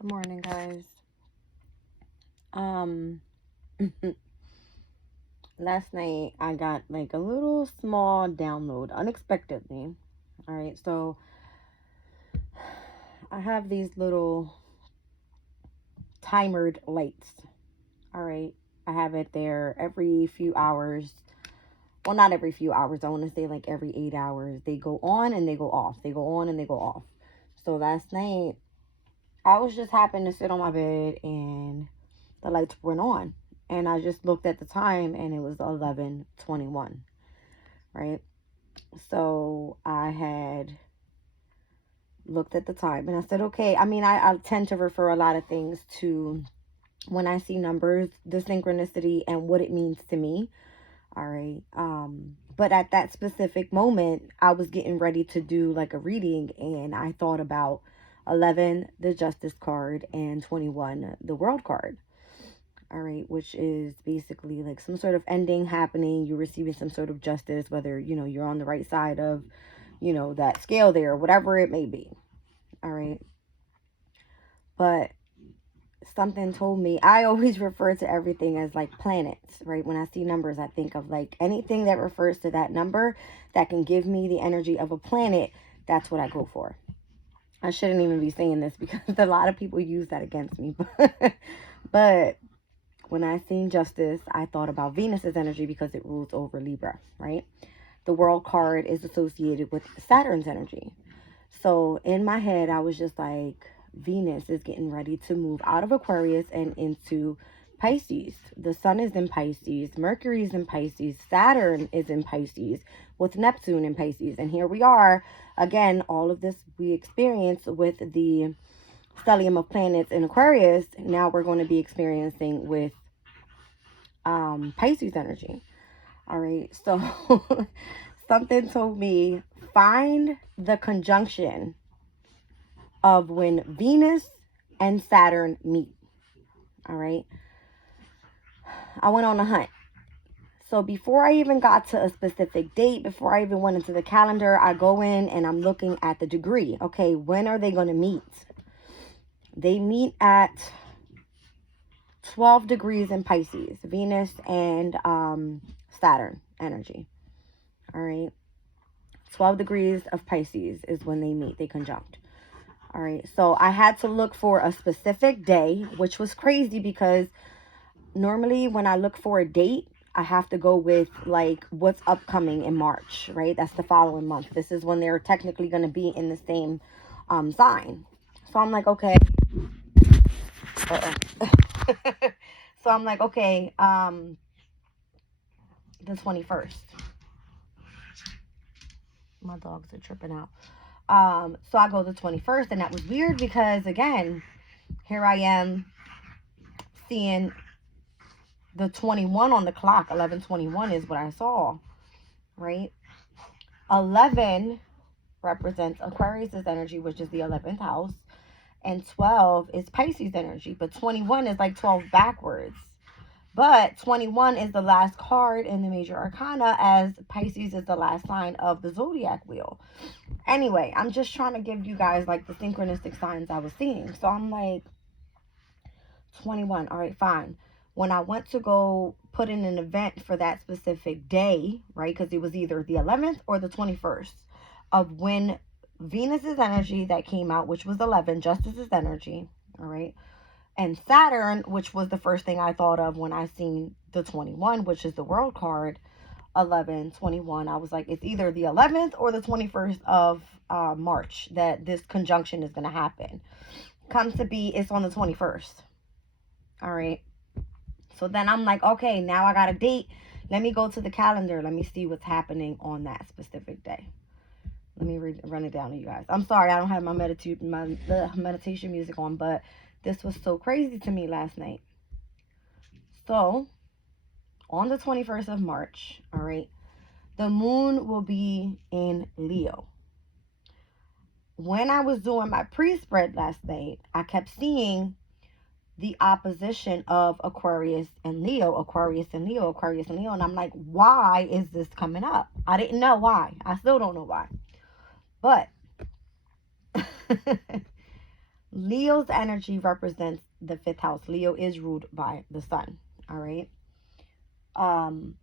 Good morning, guys. Um, last night I got like a little small download unexpectedly. All right, so I have these little timered lights. All right, I have it there every few hours. Well, not every few hours. I want to say like every 8 hours. They go on and they go off. They go on and they go off. So last night I was just happened to sit on my bed and the lights went on. And I just looked at the time and it was 11:21, right? So I had looked at the time and I said, okay, I mean, I tend to refer a lot of things to when I see numbers, the synchronicity and what it means to me. All right. But at that specific moment, I was getting ready to do like a reading and I thought about 11, the Justice card, and 21, the World card. All right, which is basically like some sort of ending happening. You're receiving some sort of justice, whether you're on the right side of that scale there, whatever it may be. All right, but something told me, I always refer to everything as like planets, right? When I see numbers, I think of like anything that refers to that number that can give me the energy of a planet. That's what I go for. I shouldn't even be saying this because a lot of people use that against me, but when I seen justice, I thought about Venus's energy because it rules over Libra, right? The world card is associated with Saturn's energy. So in my head, I was just like, Venus is getting ready to move out of Aquarius and into Pisces. The sun is in Pisces, Mercury is in Pisces, Saturn is in Pisces, with Neptune in Pisces. And here we are, again, all of this we experience with the stellium of planets in Aquarius. Now we're going to be experiencing with Pisces energy. All right, so something told me find the conjunction of when Venus and Saturn meet. All right, I went on a hunt. So before I even got to a specific date, before I even went into the calendar, I go in and I'm looking at the degree. Okay, when are they going to meet? They meet at 12 degrees in Pisces, Venus and Saturn energy. All right. 12 degrees of Pisces is when they meet, they conjunct. All right. So I had to look for a specific day, which was crazy because normally when I look for a date, I have to go with like what's upcoming in March, right? That's the following month. This is when they're technically going to be in the same sign. So I'm like, okay. So I'm like, okay, the 21st. My dogs are tripping out. So I go the 21st, and that was weird because again, here I am seeing the 21 on the clock. 11:21 is what I saw, right? 11 represents Aquarius's energy, which is the 11th house, and 12 is Pisces energy, but 21 is like 12 backwards. But 21 is the last card in the major arcana, as Pisces is the last sign of the zodiac wheel. Anyway, I'm just trying to give you guys like the synchronistic signs I was seeing. So I'm like, 21. All right, fine. When I went to go put in an event for that specific day, right? Because it was either the 11th or the 21st of when Venus's energy that came out, which was 11, Justice's energy, all right? And Saturn, which was the first thing I thought of when I seen the 21, which is the world card, 11:21. I was like, it's either the 11th or the 21st of March that this conjunction is going to happen. Comes to be, it's on the 21st. All right. So then I'm like, okay, now I got a date. Let me go to the calendar. Let me see what's happening on that specific day. Let me run it down to you guys. I'm sorry, I don't have my meditation music on, but this was so crazy to me last night. So on the 21st of March, all right, the moon will be in Leo. When I was doing my pre-spread last night, I kept seeing the opposition of Aquarius and Leo, Aquarius and Leo, Aquarius and Leo. And I'm like, why is this coming up? I didn't know why. I still don't know why. But Leo's energy represents the 5th house. Leo is ruled by the sun. All right. Um,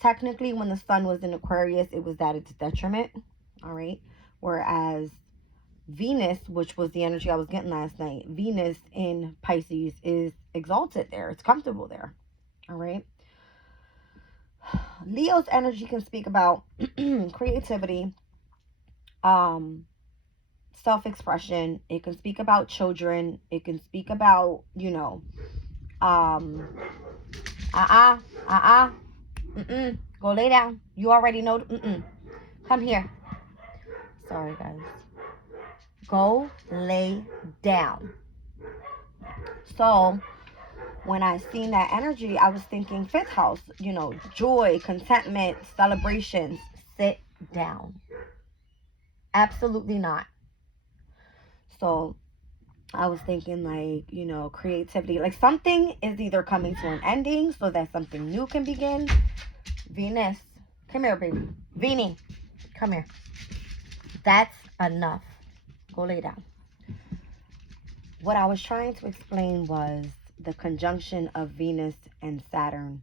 Technically, when the sun was in Aquarius, it was at its detriment. All right. Whereas Venus, which was the energy I was getting last night, Venus in Pisces is exalted there. It's comfortable there. All right. Leo's energy can speak about creativity, um, self-expression. It can speak about children. It can speak about, um, uh-uh, uh-uh, go lay down. You already know, come here. Sorry, guys. Go lay down. So, when I seen that energy, I was thinking 5th house, joy, contentment, celebrations. Sit down. Absolutely not. So, I was thinking like, creativity. Like something is either coming to an ending so that something new can begin. Venus, come here, baby. Vini, come here. That's enough. Go lay down. What I was trying to explain was the conjunction of Venus and Saturn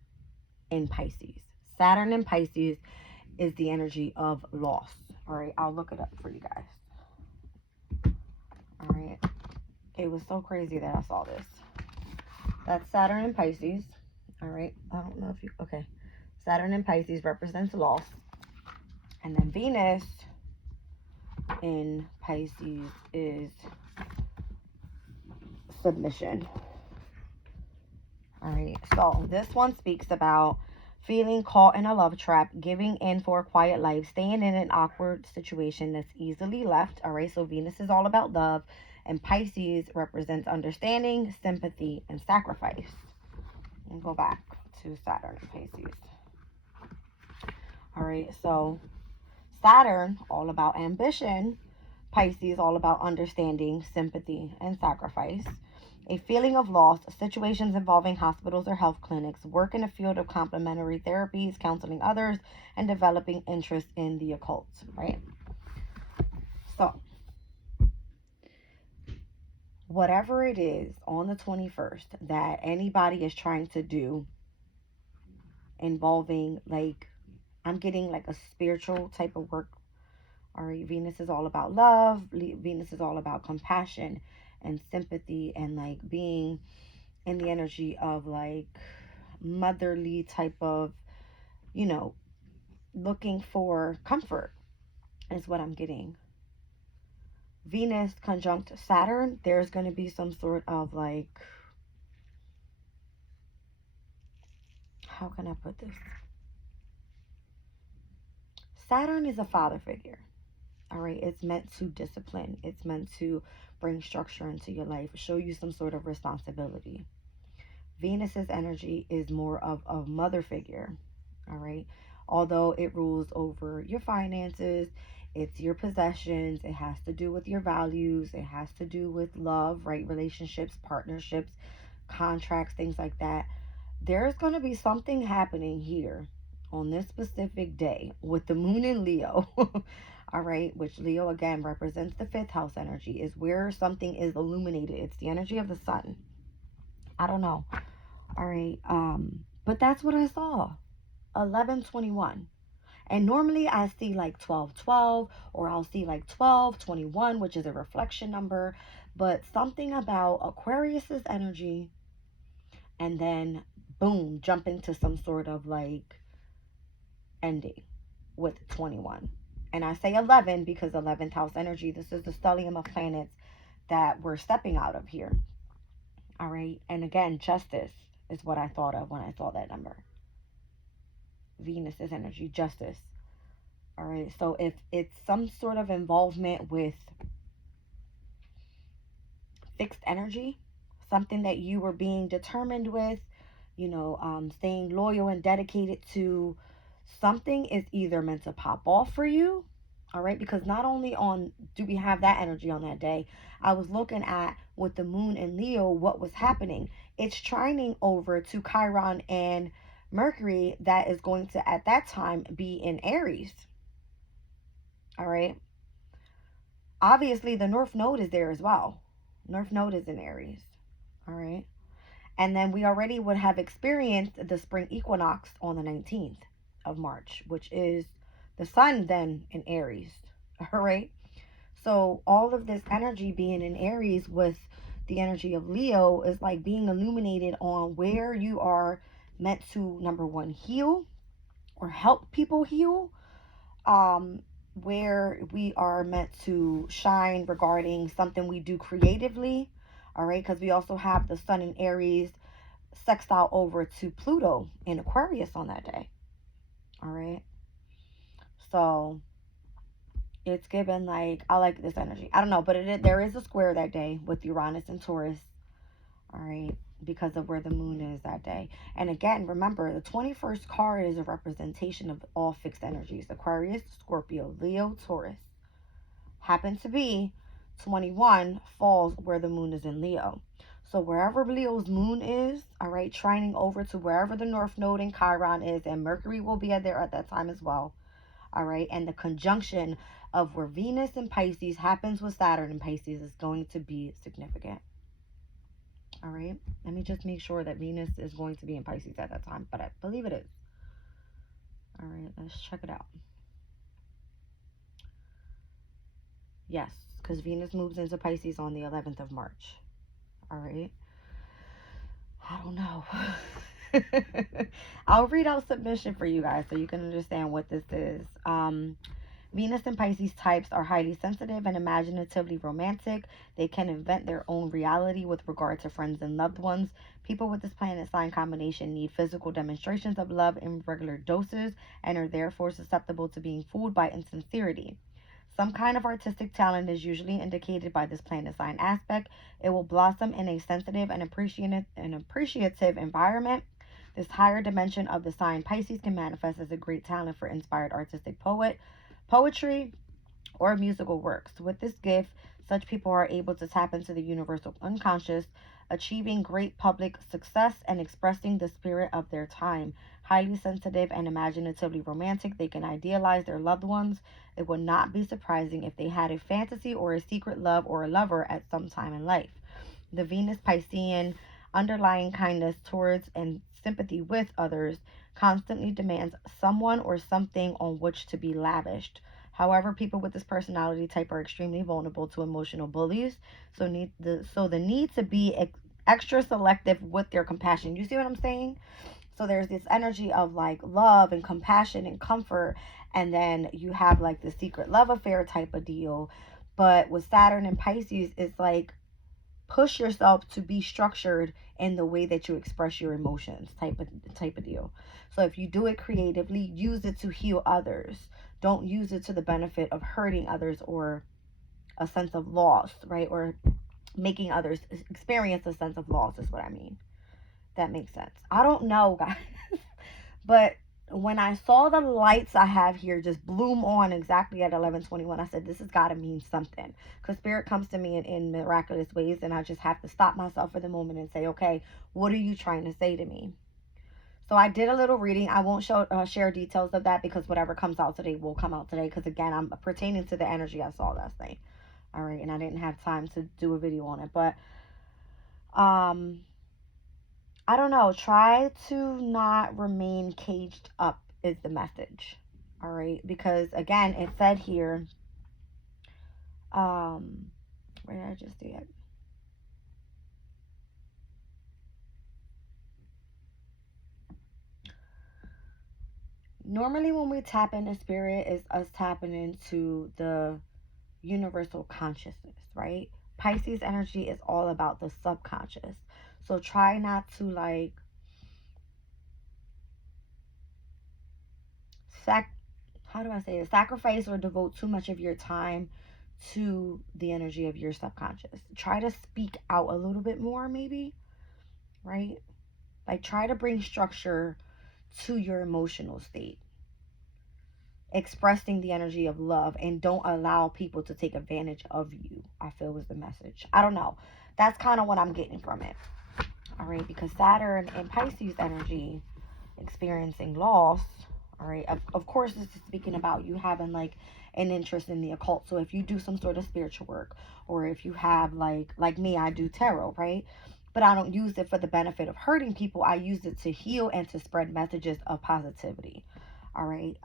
in Pisces. Saturn in Pisces is the energy of loss. All right, I'll look it up for you guys. All right. It was so crazy that I saw this. That's Saturn in Pisces. All right. I don't know if you... Okay. Saturn in Pisces represents loss. And then Venus in Pisces is submission. All right. So this one speaks about feeling caught in a love trap, giving in for a quiet life, staying in an awkward situation that's easily left. All right. So Venus is all about love. And Pisces represents understanding, sympathy, and sacrifice. And go back to Saturn and Pisces. All right, so Saturn, all about ambition. Pisces, all about understanding, sympathy, and sacrifice. A feeling of loss, situations involving hospitals or health clinics, work in the field of complementary therapies, counseling others, and developing interest in the occult, right? So, whatever it is on the 21st that anybody is trying to do involving, like, I'm getting like a spiritual type of work. All right, Venus is all about love. Venus is all about compassion and sympathy and like being in the energy of like motherly type of, looking for comfort is what I'm getting. Venus conjunct Saturn, there's going to be some sort of like, how can I put this? Saturn is a father figure. All right, it's meant to discipline. It's meant to bring structure into your life, show you some sort of responsibility. Venus's energy is more of a mother figure. All right, although it rules over your finances, it's your possessions, it has to do with your values, it has to do with love, right? Relationships, partnerships, contracts, things like that. There's going to be something happening here on this specific day with the moon in Leo. All right, which Leo again represents the 5th house energy, is where something is illuminated. It's the energy of the sun. I don't know. All right, but that's what I saw. 1121. And normally I see like 1212, or I'll see like 1221, which is a reflection number. But something about Aquarius's energy, and then boom, jumping to some sort of like ending with 21. And I say 11 because 11th house energy, this is the stellium of planets that we're stepping out of here. All right. And again, justice is what I thought of when I saw that number. Venus's energy, justice. All right. So if it's some sort of involvement with fixed energy, something that you were being determined with, staying loyal and dedicated to, something is either meant to pop off for you. All right, because not only do we have that energy on that day, I was looking at with the moon in Leo what was happening. It's trining over to Chiron and Mercury that is going to at that time be in Aries. All right, obviously the North Node is there as well. North Node is in Aries. All right. And then we already would have experienced the spring equinox on the 19th of March, which is the sun then in Aries. All right. So all of this energy being in Aries with the energy of Leo is like being illuminated on where you are meant to, number one, heal or help people heal. Where we are meant to shine regarding something we do creatively. All right. Because we also have the sun in Aries sextile over to Pluto in Aquarius on that day. All right. So it's given like, I like this energy. I don't know, but there is a square that day with Uranus and Taurus. All right. Because of where the moon is that day. And again, remember, the 21st card is a representation of all fixed energies. Aquarius, Scorpio, Leo, Taurus. Happen to be 21 falls where the moon is in Leo. So wherever Leo's moon is, all right, trining over to wherever the North Node in Chiron is, and Mercury will be there at that time as well. All right, and the conjunction of where Venus in Pisces happens with Saturn in Pisces is going to be significant. All right, let me just make sure that Venus is going to be in Pisces at that time, but I believe it is. All right, let's check it out. Yes, because Venus moves into Pisces on the 11th of March. All right. I don't know. I'll read out submission for you guys so you can understand what this is. Venus and Pisces types are highly sensitive and imaginatively romantic. They can invent their own reality with regard to friends and loved ones. People with this planet sign combination need physical demonstrations of love in regular doses and are therefore susceptible to being fooled by insincerity. Some kind of artistic talent is usually indicated by this planet sign aspect. It will blossom in a sensitive and appreciative environment. This higher dimension of the sign Pisces can manifest as a great talent for inspired artistic poetry, or musical works. With this gift, such people are able to tap into the universal unconscious, achieving great public success and expressing the spirit of their time. Highly sensitive and imaginatively romantic, they can idealize their loved ones. It would not be surprising if they had a fantasy or a secret love or a lover at some time in life. The Venus Piscean underlying kindness towards and sympathy with others constantly demands someone or something on which to be lavished. However, people with this personality type are extremely vulnerable to emotional bullies, so the need to be extra selective with their compassion. You see what I'm saying? So there's this energy of like love and compassion and comfort, and then you have like the secret love affair type of deal. But with Saturn and Pisces, it's like push yourself to be structured in the way that you express your emotions type of deal. So if you do it creatively, use it to heal others. Don't use it to the benefit of hurting others or a sense of loss, right? Or making others experience a sense of loss is what I mean. That makes sense. I don't know, guys. But when I saw the lights I have here just bloom on exactly at 11:21, I said, this has got to mean something. Because Spirit comes to me in miraculous ways, and I just have to stop myself for the moment and say, okay, what are you trying to say to me? So I did a little reading. I won't share details of that because whatever comes out today will come out today. Because again, I'm pertaining to the energy I saw last night. All right, and I didn't have time to do a video on it. But I don't know. Try to not remain caged up is the message. All right. Because again, it said here, where did I just see it? Normally when we tap into spirit, it's us tapping into the universal consciousness, right? Pisces energy is all about the subconscious. So try not to like how do I say it? Sacrifice or devote too much of your time to the energy of your subconscious. Try to speak out a little bit more, maybe, right? Like try to bring structure to your emotional state, expressing the energy of love, and don't allow people to take advantage of you, I feel was the message. I don't know. That's kind of what I'm getting from it. All right, because Saturn and Pisces energy, experiencing loss, All right. Of course, this is speaking about you having like an interest in the occult. So if you do some sort of spiritual work, or if you have like me, I do tarot, right? But I don't use it for the benefit of hurting people. I use it to heal and to spread messages of positivity. All right.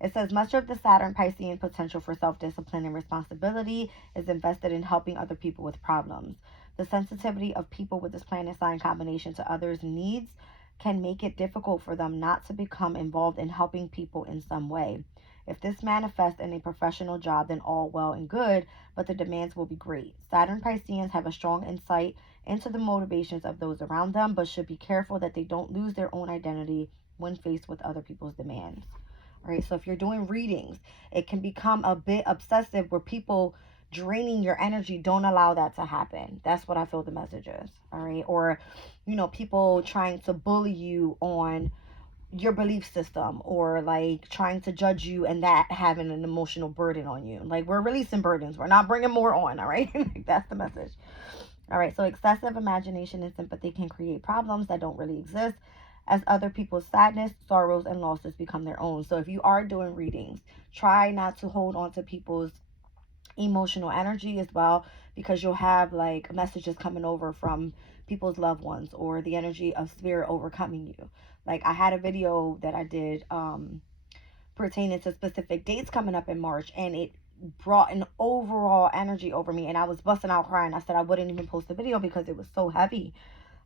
It says much of the Saturn Piscean potential for self discipline and responsibility is invested in helping other people with problems. The sensitivity of people with this planet sign combination to others' needs can make it difficult for them not to become involved in helping people in some way. If this manifests in a professional job, then all well and good, but the demands will be great. Saturn Pisceans have a strong insight into the motivations of those around them, but should be careful that they don't lose their own identity when faced with other people's demands. All right, so if you're doing readings, it can become a bit obsessive where people draining your energy. Don't allow that to happen. That's what I feel the message is. All right, or people trying to bully you on your belief system, or like trying to judge you, and that having an emotional burden on you. Like, we're releasing burdens, we're not bringing more on. All right. That's the message. All right, so excessive imagination and sympathy can create problems that don't really exist, as other people's sadness, sorrows, and losses become their own. So if you are doing readings, try not to hold on to people's emotional energy as well, because you'll have like messages coming over from people's loved ones, or the energy of spirit overcoming you. Like, I had a video that I did pertaining to specific dates coming up in March, and it brought an overall energy over me, and I was busting out crying. I said I wouldn't even post the video because it was so heavy.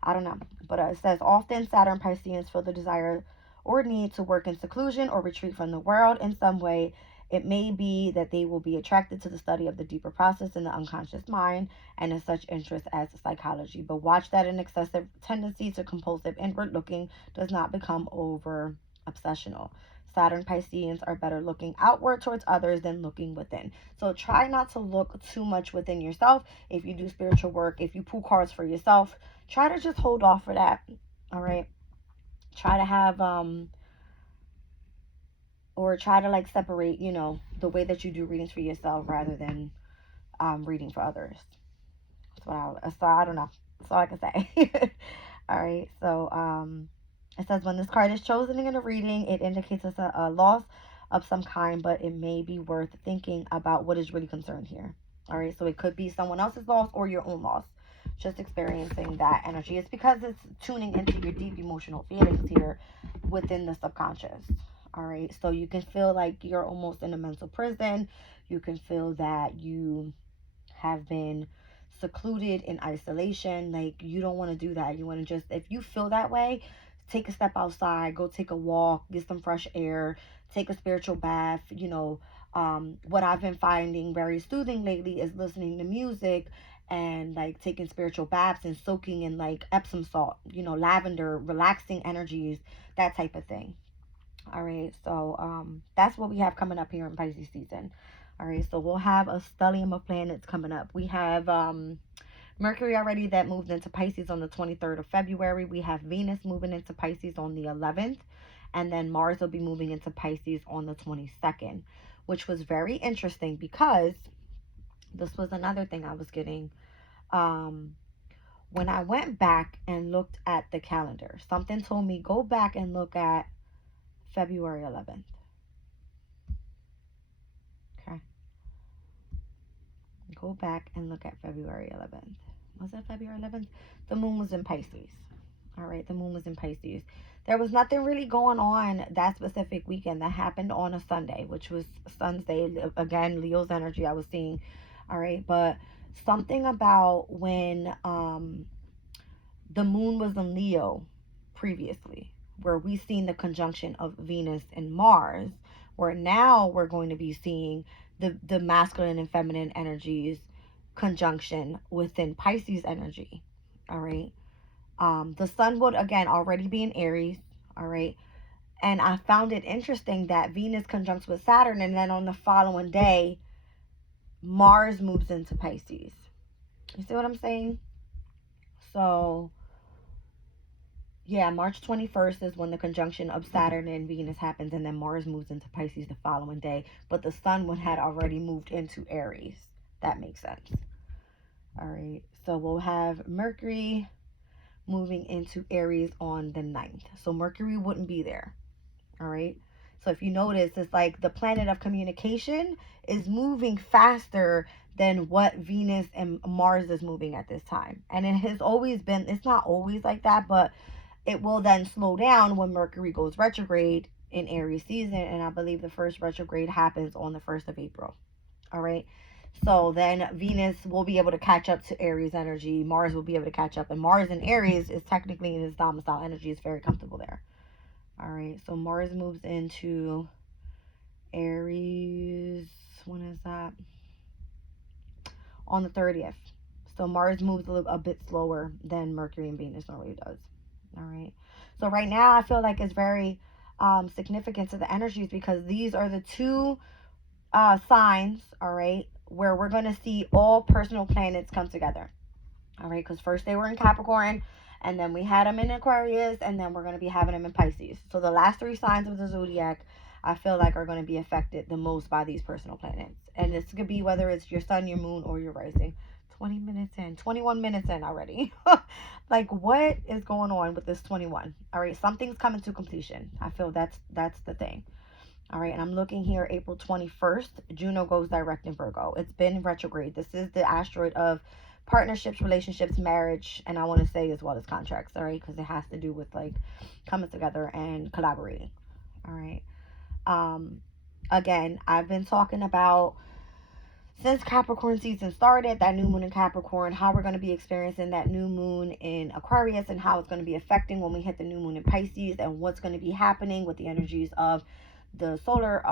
I don't know. But it says often Saturn Pisceans feel the desire or need to work in seclusion or retreat from the world in some way. It may be that they will be attracted to the study of the deeper process in the unconscious mind and in such interest as psychology. But watch that an excessive tendency to compulsive inward looking does not become over obsessional. Saturn Pisceans are better looking outward towards others than looking within. So try not to look too much within yourself. If you do spiritual work, if you pull cards for yourself, try to just hold off for that. All right. Try to have or try to like separate, the way that you do readings for yourself rather than reading for others. So I don't know. That's all I can say. All right. So it says when this card is chosen in a reading, it indicates it's a loss of some kind, but it may be worth thinking about what is really concerned here. All right. So it could be someone else's loss or your own loss. Just experiencing that energy. It's because it's tuning into your deep emotional feelings here within the subconscious. All right. So you can feel like you're almost in a mental prison. You can feel that you have been secluded in isolation. Like, you don't want to do that. You want to just, if you feel that way, take a step outside, go take a walk, get some fresh air, take a spiritual bath. What I've been finding very soothing lately is listening to music and like taking spiritual baths and soaking in like Epsom salt, lavender, relaxing energies, that type of thing. All right, so that's what we have coming up here in Pisces season. All right, so we'll have a stellium of planets coming up. We have Mercury already that moved into Pisces on the 23rd of February. We have Venus moving into Pisces on the 11th. And then Mars will be moving into Pisces on the 22nd, which was very interesting because this was another thing I was getting. When I went back and looked at the calendar, something told me go back and look at February 11th. Okay. Go back and look at February 11th. Was it February 11th? The moon was in Pisces. All right, the moon was in Pisces. There was nothing really going on that specific weekend. That happened on a Sunday, which was Sun's Day. Again, Leo's energy I was seeing. All right, but something about when the moon was in Leo previously, where we seen the conjunction of Venus and Mars, where now we're going to be seeing the masculine and feminine energies conjunction within Pisces energy. All right. The sun would again already be in Aries. All right. And I found it interesting that Venus conjuncts with Saturn, and then on the following day, Mars moves into Pisces. You see what I'm saying? So yeah, March 21st is when the conjunction of Saturn and Venus happens, and then Mars moves into Pisces the following day. But the sun had already moved into Aries. That makes sense. All right, so we'll have Mercury moving into Aries on the 9th. So Mercury wouldn't be there. All right. So if you notice, it's like the planet of communication is moving faster than what Venus and Mars is moving at this time. And it has always been, it's not always like that, but it will then slow down when Mercury goes retrograde in Aries season. And I believe the first retrograde happens on the 1st of April. All right. So then Venus will be able to catch up to Aries energy. Mars will be able to catch up. And Mars in Aries is technically in its domicile energy. It's very comfortable there. All right. So Mars moves into Aries. When is that? On the 30th. So Mars moves a bit slower than Mercury and Venus normally does. All right. So right now I feel like it's very significant to the energies because these are the two signs, all right, where we're going to see all personal planets come together. All right, because first they were in Capricorn, and then we had them in Aquarius, and then we're going to be having them in Pisces. So the last three signs of the zodiac, I feel like are going to be affected the most by these personal planets. And this could be whether it's your sun, your moon, or your rising. 20 minutes in, 21 minutes in already. Like, what is going on with this 21? All right, something's coming to completion. I feel that's the thing. All right, and I'm looking here, April 21st, Juno goes direct in Virgo. It's been retrograde. This is the asteroid of partnerships, relationships, marriage, and I want to say as well as contracts, all right, because it has to do with like coming together and collaborating. All right. Again, I've been talking about since Capricorn season started, that new moon in Capricorn, how we're going to be experiencing that new moon in Aquarius and how it's going to be affecting when we hit the new moon in Pisces and what's going to be happening with the energies of the solar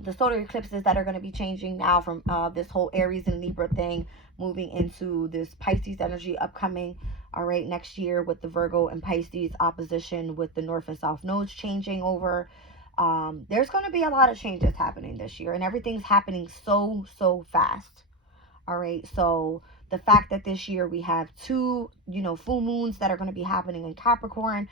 eclipses that are going to be changing now from this whole Aries and Libra thing moving into this Pisces energy upcoming, all right, next year with the Virgo and Pisces opposition with the North and South nodes changing over. There's going to be a lot of changes happening this year, and everything's happening so fast. All right, so the fact that this year we have two, full moons that are going to be happening in Capricorn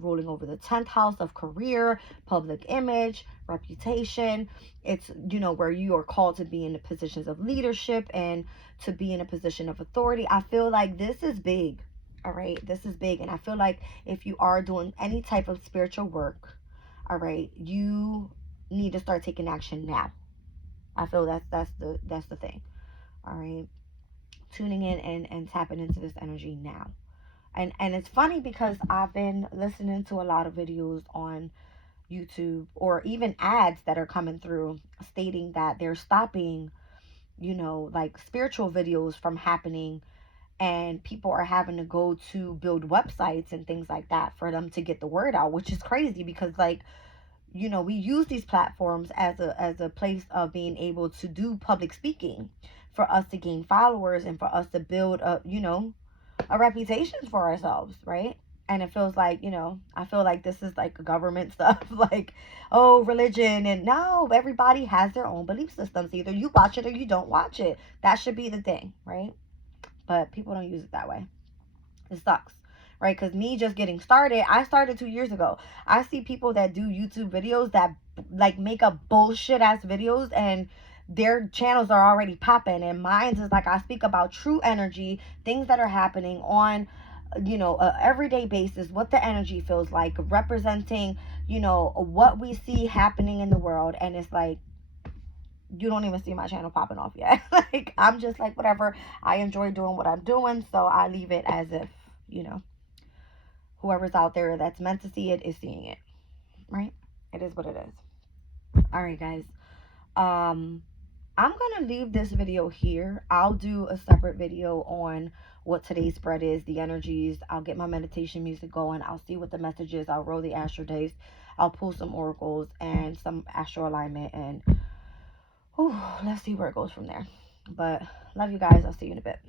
ruling over the 10th house of career, public image, reputation. It's, where you are called to be in the positions of leadership and to be in a position of authority. I feel like this is big. All right, this is big. And I feel like if you are doing any type of spiritual work, all right, you need to start taking action now. I feel that's the thing. All right, tuning in and tapping into this energy now. And it's funny because I've been listening to a lot of videos on YouTube or even ads that are coming through stating that they're stopping, like spiritual videos from happening, and people are having to go to build websites and things like that for them to get the word out, which is crazy because like, we use these platforms as a place of being able to do public speaking for us to gain followers and for us to build a reputation for ourselves, right? And it feels like, I feel like this is like government stuff, like, oh, religion. And no, everybody has their own belief systems. Either you watch it or you don't watch it. That should be the thing, right? But people don't use it that way. It sucks, right? Because me just getting started, I started 2 years ago. I see people that do YouTube videos that like make up bullshit ass videos and their channels are already popping, and mine is like I speak about true energy, things that are happening on a everyday basis, what the energy feels like, representing what we see happening in the world. And it's like you don't even see my channel popping off yet. Like I'm just like whatever, I enjoy doing what I'm doing, so I leave it as if whoever's out there that's meant to see it is seeing it, right? It is what it is. All right, guys. I'm gonna leave this video here. I'll do a separate video on what today's spread is, the energies. I'll get my meditation music going. I'll see what the message is. I'll roll the astro days. I'll pull some oracles and some astro alignment, and let's see where it goes from there. But love you guys. I'll see you in a bit.